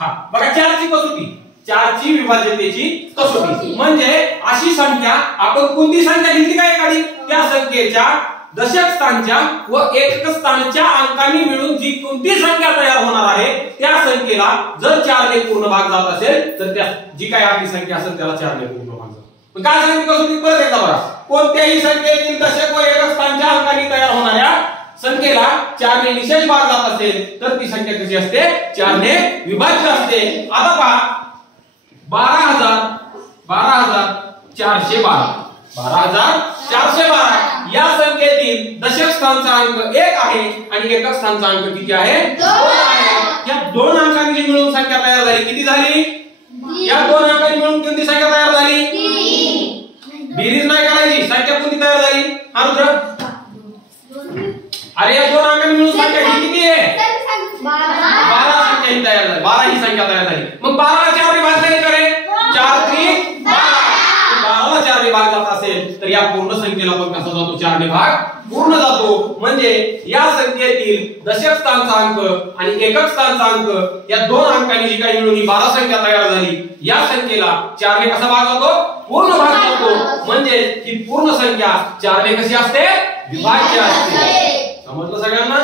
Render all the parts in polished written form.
हा बघा चारची कसोटी, चारची विभाज्यतेची कसोटी म्हणजे अशी संख्या आपण कोणती संख्या घेतली काय एखादी त्या संख्येच्या दशक स्थानच्या व एकक स्थानच्या अंकांनी मिळून जी कोणती संख्या तयार होणार आहे त्या संख्येला जर 4 ने पूर्ण भाग जात असेल तर त्या जी काय आपली संख्या असेल त्याला 4 ने पूर्ण भाग जातो। पण काय सांगितलं कसोटी परत एकदा बघा, कोणत्याही संख्येतील दशक व एकक स्थानच्या अंकांनी तयार होणाऱ्या संख्येला 4 ने निशेष भाग जात असेल तर ती संख्या कशी असते 4 ने विभाज्य असते। आता पहा 12412 या संख्येतील दशक स्थानचा अंक 1 आहे आणि एकक स्थानचा अंक किती आहे 2 आहे। या दोन अंकांनी मिळून संख्या तयार झाली, किती झाली या दोन अंकांनी मिळून कोणती संख्या तयार झाली 3। बेरीज नाही करायची, संख्या कोणती तयार झाली हा रुद्र अरे या दोन अंकांनी मिळून संख्या किती आहे 12 संख्या ही तयार झाली, 12 ही संख्या तयार झाली। मग 12 ला 4 ने भागले करे 4 3 12 ला 4 ने भाग जात असेल तर या पूर्ण संख्येला पण कसा जातो 4 ने भाग पूर्ण जातो। म्हणजे या संख्येतील दशक स्थानचा अंक आणि एकक स्थानचा अंक या दोन अंकांनी जी काही मिळून 12 संख्या तयार झाली या संख्येला 4 ने कसा भाग जातो पूर्ण भाग जातो। म्हणजे ही पूर्ण संख्या 4 ने कशी असते विभाज्य असते। समजलं सगळ्यांना?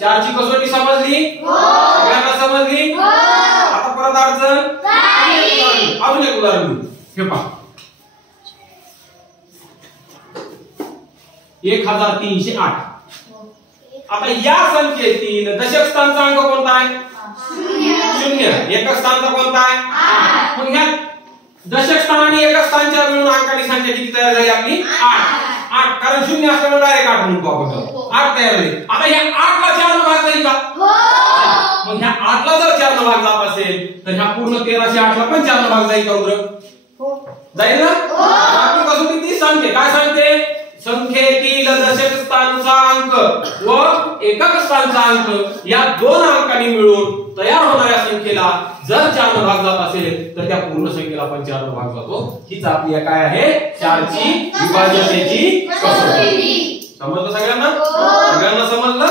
चारची कसोटी समजली? सगळ्यांना समजली? आता परत अडचण अजून एक उदाहरण घेऊ, हे पहा 1308। आता या संख्येतील दशक स्थानचा अंक कोणता आहे 0, एकक स्थानचा कोणता आहे 8। मग ह्या दशक स्थान आणि एकक स्थानच्या मिळून अंकांची संख्या किती तयार झाली आपली 8 कारण 0 असल्यामुळे डायरेक्ट 8 म्हणतो आपण 8 तयार झाली। आता ह्या 8 ला 4 ने भाग जाईल का मग ह्या 8 ला जर 4 ने भाग जात असेल तर ह्या पूर्ण 1308 ला पण 4 ने भाग जाईल का रुद्र जाईल ना। आपली कसोटी ती सांगते काय सांगते संख्येतील दशक स्थानचा अंक व एकक स्थानचा अंक या दोन अंकांनी मिळून तयार होणाऱ्या संख्येला जर 4 ने भाग जात असेल तर त्या पूर्ण संख्येला पण 4 ने भाग जातो। हीच आपली काय आहे 4ची विभाज्यतेची कसोटी। समजलं सगळ्यांना? सगळ्यांना समजलं?